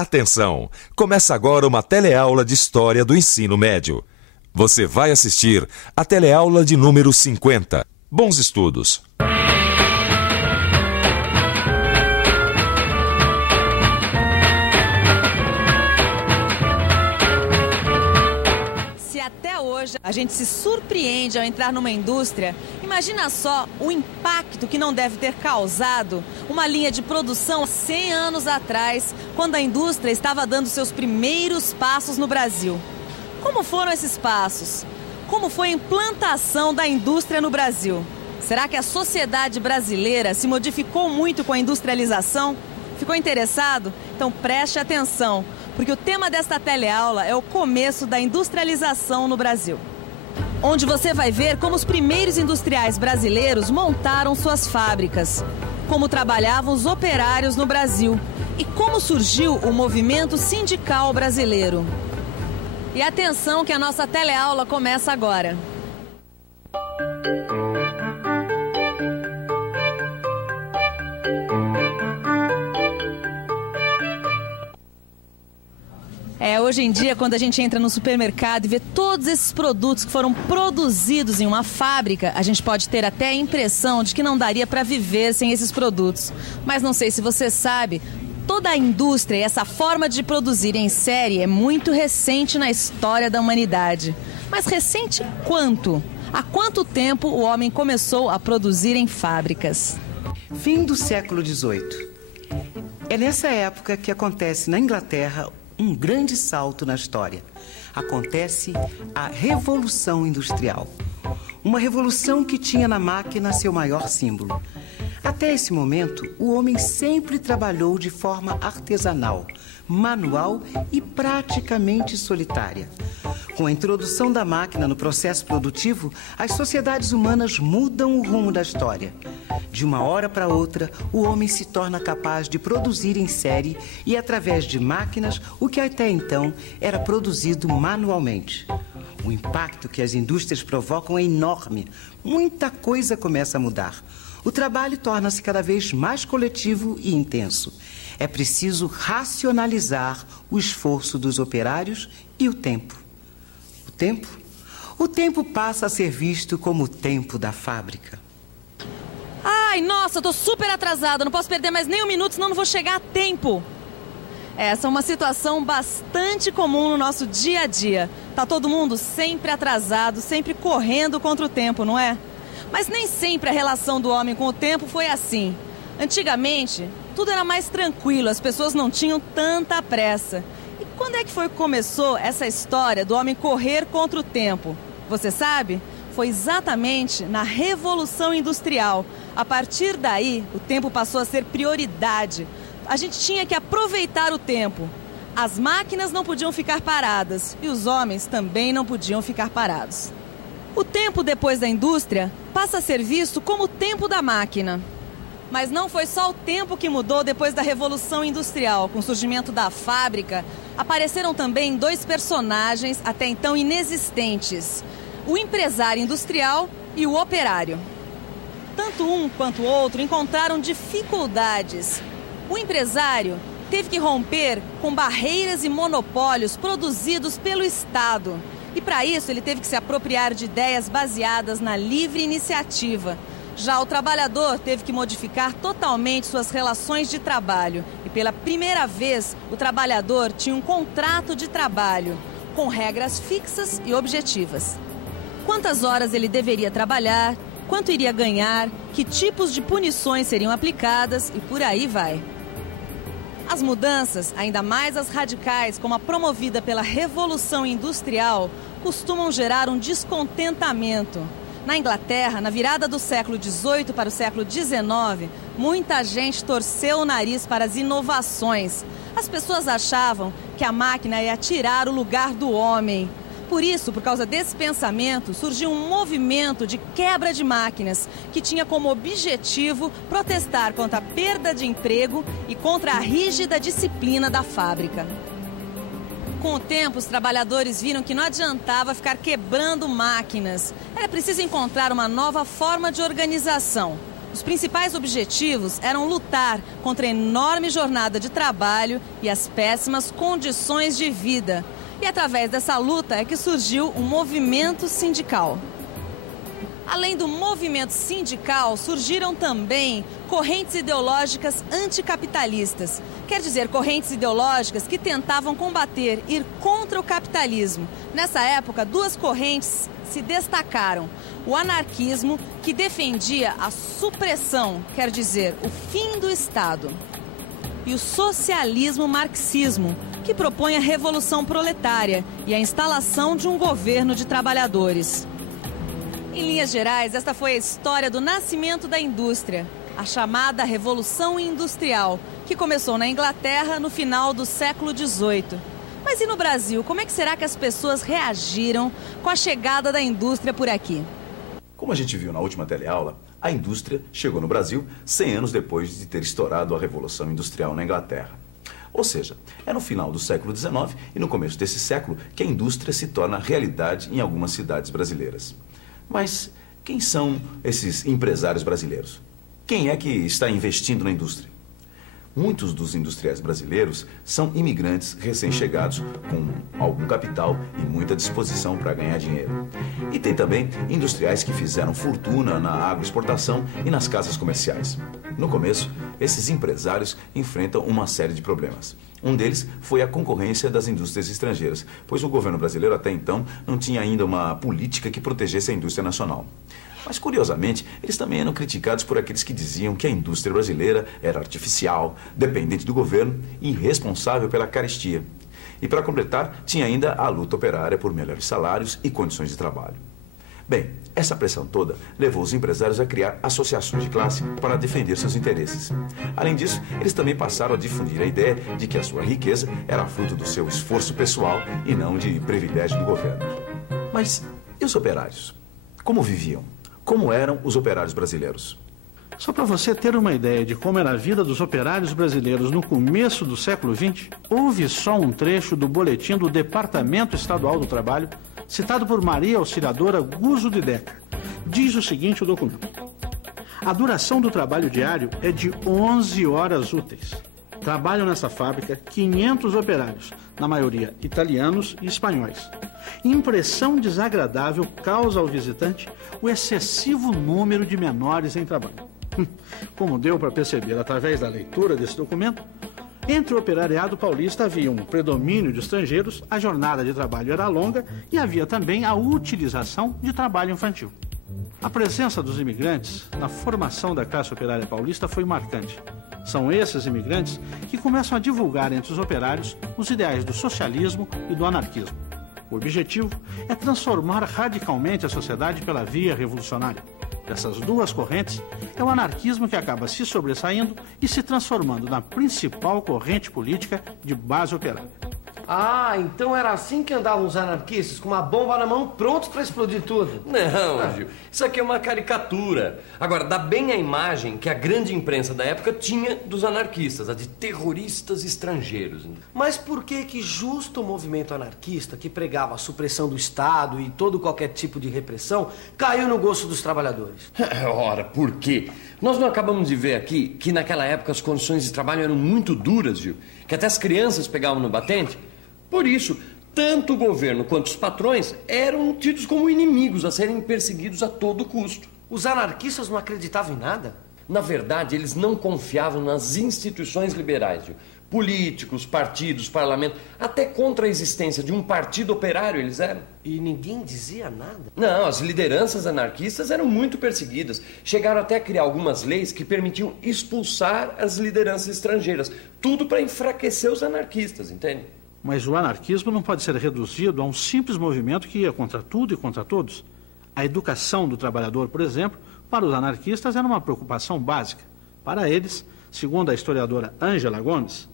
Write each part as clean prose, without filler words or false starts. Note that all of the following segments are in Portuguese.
Atenção! Começa agora uma teleaula de História do Ensino Médio. Você vai assistir a teleaula de número 50. Bons estudos! Se até hoje a gente se surpreende ao entrar numa indústria, imagina só o impacto que não deve ter causado uma linha de produção 100 anos atrás, quando a indústria estava dando seus primeiros passos no Brasil. Como foram esses passos? Como foi a implantação da indústria no Brasil? Será que a sociedade brasileira se modificou muito com a industrialização? Ficou interessado? Então preste atenção, porque o tema desta teleaula é o começo da industrialização no Brasil. Onde você vai ver como os primeiros industriais brasileiros montaram suas fábricas, como trabalhavam os operários no Brasil e como surgiu o movimento sindical brasileiro. E atenção que a nossa teleaula começa agora. Hoje em dia, quando a gente entra no supermercado e vê todos esses produtos que foram produzidos em uma fábrica, a gente pode ter até a impressão de que não daria para viver sem esses produtos. Mas não sei se você sabe, toda a indústria e essa forma de produzir em série é muito recente na história da humanidade. Mas recente quanto? Há quanto tempo o homem começou a produzir em fábricas? Fim do século XVIII. É nessa época que acontece na Inglaterra um grande salto na história. Acontece a Revolução Industrial. Uma revolução que tinha na máquina seu maior símbolo. Até esse momento, o homem sempre trabalhou de forma artesanal, manual e praticamente solitária. Com a introdução da máquina no processo produtivo, as sociedades humanas mudam o rumo da história. De uma hora para outra, o homem se torna capaz de produzir em série e através de máquinas o que até então era produzido manualmente. O impacto que as indústrias provocam é enorme. Muita coisa começa a mudar. O trabalho torna-se cada vez mais coletivo e intenso. É preciso racionalizar o esforço dos operários e o tempo. O tempo passa a ser visto como o tempo da fábrica. Ai, nossa, eu tô super atrasada, não posso perder mais nem um minuto, senão não vou chegar a tempo. Essa é uma situação bastante comum no nosso dia a dia. Tá todo mundo sempre atrasado, sempre correndo contra o tempo, não é? Mas nem sempre a relação do homem com o tempo foi assim. Antigamente, tudo era mais tranquilo, as pessoas não tinham tanta pressa. E quando é que foi que começou essa história do homem correr contra o tempo? Você sabe? Foi exatamente na Revolução Industrial. A partir daí, o tempo passou a ser prioridade. A gente tinha que aproveitar o tempo. As máquinas não podiam ficar paradas e os homens também não podiam ficar parados. O tempo depois da indústria passa a ser visto como o tempo da máquina. Mas não foi só o tempo que mudou depois da Revolução Industrial. Com o surgimento da fábrica, apareceram também dois personagens até então inexistentes: o empresário industrial e o operário. Tanto um quanto o outro encontraram dificuldades. O empresário teve que romper com barreiras e monopólios produzidos pelo Estado. E para isso ele teve que se apropriar de ideias baseadas na livre iniciativa. Já o trabalhador teve que modificar totalmente suas relações de trabalho. E pela primeira vez, o trabalhador tinha um contrato de trabalho, com regras fixas e objetivas. Quantas horas ele deveria trabalhar, quanto iria ganhar, que tipos de punições seriam aplicadas e por aí vai. As mudanças, ainda mais as radicais, como a promovida pela Revolução Industrial, costumam gerar um descontentamento. Na Inglaterra, na virada do século XVIII para o século XIX, muita gente torceu o nariz para as inovações. As pessoas achavam que a máquina ia tirar o lugar do homem. Por isso, por causa desse pensamento, surgiu um movimento de quebra de máquinas que tinha como objetivo protestar contra a perda de emprego e contra a rígida disciplina da fábrica. Com o tempo, os trabalhadores viram que não adiantava ficar quebrando máquinas. Era preciso encontrar uma nova forma de organização. Os principais objetivos eram lutar contra a enorme jornada de trabalho e as péssimas condições de vida. E através dessa luta é que surgiu o movimento sindical. Além do movimento sindical, surgiram também correntes ideológicas anticapitalistas. Quer dizer, correntes ideológicas que tentavam combater, ir contra o capitalismo. Nessa época, duas correntes se destacaram. O anarquismo, que defendia a supressão, quer dizer, o fim do Estado. E o socialismo marxismo, que propõe a revolução proletária e a instalação de um governo de trabalhadores. Em linhas gerais, esta foi a história do nascimento da indústria, a chamada Revolução Industrial, que começou na Inglaterra no final do século XVIII. Mas e no Brasil, como é que será que as pessoas reagiram com a chegada da indústria por aqui? Como a gente viu na última teleaula, a indústria chegou no Brasil 100 anos depois de ter estourado a Revolução Industrial na Inglaterra. Ou seja, é no final do século XIX e no começo desse século que a indústria se torna realidade em algumas cidades brasileiras. Mas quem são esses empresários brasileiros? Quem é que está investindo na indústria? Muitos dos industriais brasileiros são imigrantes recém-chegados com algum capital e muita disposição para ganhar dinheiro. E tem também industriais que fizeram fortuna na agroexportação e nas casas comerciais. No começo, esses empresários enfrentam uma série de problemas. Um deles foi a concorrência das indústrias estrangeiras, pois o governo brasileiro até então não tinha ainda uma política que protegesse a indústria nacional. Mas, curiosamente, eles também eram criticados por aqueles que diziam que a indústria brasileira era artificial, dependente do governo e responsável pela carestia. E, para completar, tinha ainda a luta operária por melhores salários e condições de trabalho. Bem, essa pressão toda levou os empresários a criar associações de classe para defender seus interesses. Além disso, eles também passaram a difundir a ideia de que a sua riqueza era fruto do seu esforço pessoal e não de privilégio do governo. Mas e os operários? Como viviam? Como eram os operários brasileiros? Só para você ter uma ideia de como era a vida dos operários brasileiros no começo do século XX, ouve só um trecho do boletim do Departamento Estadual do Trabalho, citado por Maria Auxiliadora Guzzo de Deca. Diz o seguinte o documento: a duração do trabalho diário é de 11 horas úteis. Trabalham nessa fábrica 500 operários, na maioria italianos e espanhóis. Impressão desagradável causa ao visitante o excessivo número de menores em trabalho. Como deu para perceber através da leitura desse documento, entre o operariado paulista havia um predomínio de estrangeiros, a jornada de trabalho era longa e havia também a utilização de trabalho infantil. A presença dos imigrantes na formação da classe operária paulista foi marcante. São esses imigrantes que começam a divulgar entre os operários os ideais do socialismo e do anarquismo. O objetivo é transformar radicalmente a sociedade pela via revolucionária. Dessas duas correntes, é o anarquismo que acaba se sobressaindo e se transformando na principal corrente política de base operária. Ah, então era assim que andavam os anarquistas, com uma bomba na mão, prontos para explodir tudo. Não, Gil, isso aqui é uma caricatura. Agora, dá bem a imagem que a grande imprensa da época tinha dos anarquistas, a de terroristas estrangeiros. Mas por que justo o movimento anarquista, que pregava a supressão do Estado e todo qualquer tipo de repressão, caiu no gosto dos trabalhadores? Ora, por quê? Nós não acabamos de ver aqui que naquela época as condições de trabalho eram muito duras, Gil, que até as crianças pegavam no batente? Por isso, tanto o governo quanto os patrões eram tidos como inimigos a serem perseguidos a todo custo. Os anarquistas não acreditavam em nada? Na verdade, eles não confiavam nas instituições liberais, Gil. Políticos, partidos, parlamento, até contra a existência de um partido operário eles eram. E ninguém dizia nada? Não, as lideranças anarquistas eram muito perseguidas. Chegaram até a criar algumas leis que permitiam expulsar as lideranças estrangeiras. Tudo para enfraquecer os anarquistas, entende? Mas o anarquismo não pode ser reduzido a um simples movimento que ia contra tudo e contra todos. A educação do trabalhador, por exemplo, para os anarquistas era uma preocupação básica. Para eles, segundo a historiadora Ângela Gomes,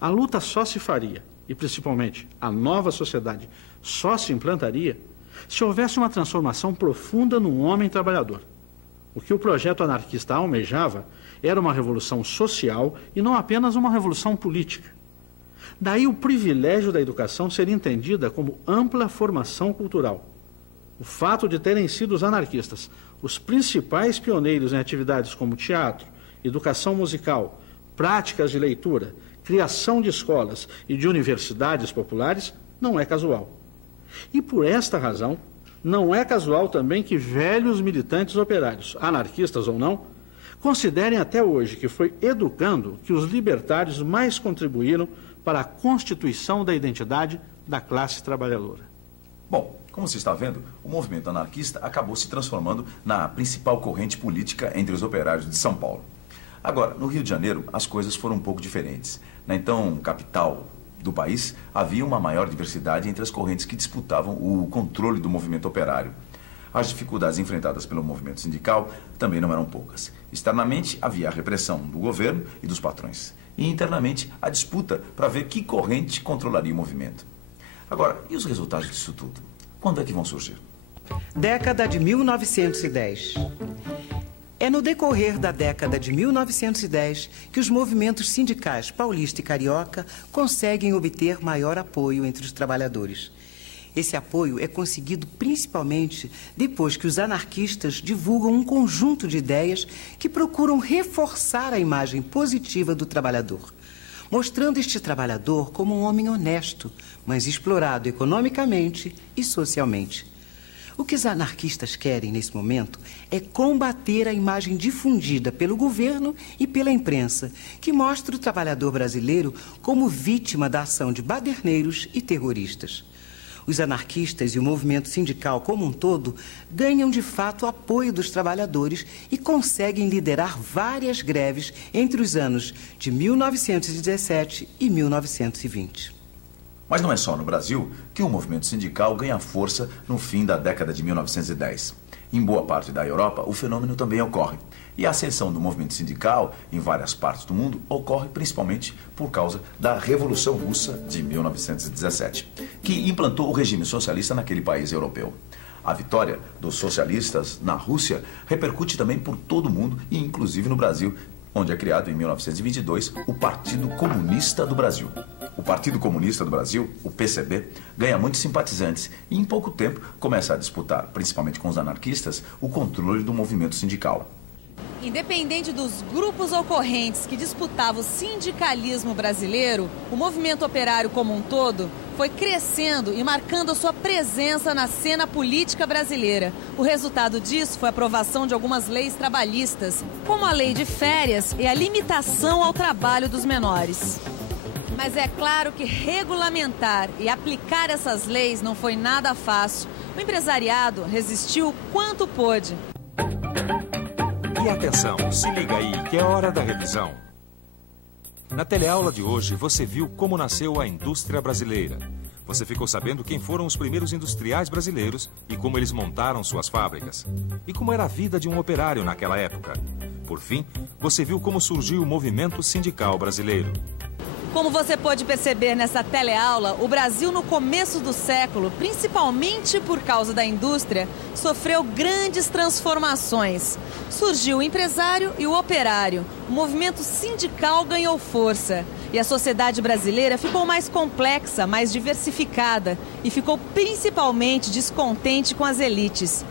a luta só se faria, e principalmente a nova sociedade só se implantaria, se houvesse uma transformação profunda no homem trabalhador. O que o projeto anarquista almejava era uma revolução social e não apenas uma revolução política. Daí o privilégio da educação ser entendida como ampla formação cultural. O fato de terem sido os anarquistas os principais pioneiros em atividades como teatro, educação musical, práticas de leitura, criação de escolas e de universidades populares não é casual. E por esta razão, não é casual também que velhos militantes operários, anarquistas ou não, considerem até hoje que foi educando que os libertários mais contribuíram para a constituição da identidade da classe trabalhadora. Bom, como você está vendo, o movimento anarquista acabou se transformando na principal corrente política entre os operários de São Paulo. Agora, no Rio de Janeiro, as coisas foram um pouco diferentes. Na então capital do país, havia uma maior diversidade entre as correntes que disputavam o controle do movimento operário. As dificuldades enfrentadas pelo movimento sindical também não eram poucas. Externamente, havia a repressão do governo e dos patrões. E internamente, a disputa para ver que corrente controlaria o movimento. Agora, e os resultados disso tudo? Quando é que vão surgir? Década de 1910. É no decorrer da década de 1910 que os movimentos sindicais paulista e carioca conseguem obter maior apoio entre os trabalhadores. Esse apoio é conseguido principalmente depois que os anarquistas divulgam um conjunto de ideias que procuram reforçar a imagem positiva do trabalhador, mostrando este trabalhador como um homem honesto, mas explorado economicamente e socialmente. O que os anarquistas querem nesse momento é combater a imagem difundida pelo governo e pela imprensa, que mostra o trabalhador brasileiro como vítima da ação de baderneiros e terroristas. Os anarquistas e o movimento sindical como um todo ganham de fato o apoio dos trabalhadores e conseguem liderar várias greves entre os anos de 1917 e 1920. Mas não é só no Brasil que o movimento sindical ganha força no fim da década de 1910. Em boa parte da Europa, o fenômeno também ocorre. E a ascensão do movimento sindical em várias partes do mundo ocorre principalmente por causa da Revolução Russa de 1917, que implantou o regime socialista naquele país europeu. A vitória dos socialistas na Rússia repercute também por todo o mundo e inclusive no Brasil, onde é criado em 1922 o Partido Comunista do Brasil. O Partido Comunista do Brasil, o PCB, ganha muitos simpatizantes e em pouco tempo começa a disputar, principalmente com os anarquistas, o controle do movimento sindical. Independente dos grupos ocorrentes que disputavam o sindicalismo brasileiro, o movimento operário como um todo foi crescendo e marcando a sua presença na cena política brasileira. O resultado disso foi a aprovação de algumas leis trabalhistas, como a lei de férias e a limitação ao trabalho dos menores. Mas é claro que regulamentar e aplicar essas leis não foi nada fácil. O empresariado resistiu quanto pôde. E atenção, se liga aí que é hora da revisão. Na teleaula de hoje, você viu como nasceu a indústria brasileira. Você ficou sabendo quem foram os primeiros industriais brasileiros e como eles montaram suas fábricas. E como era a vida de um operário naquela época. Por fim, você viu como surgiu o movimento sindical brasileiro. Como você pôde perceber nessa teleaula, o Brasil no começo do século, principalmente por causa da indústria, sofreu grandes transformações. Surgiu o empresário e o operário. O movimento sindical ganhou força. E a sociedade brasileira ficou mais complexa, mais diversificada e ficou principalmente descontente com as elites.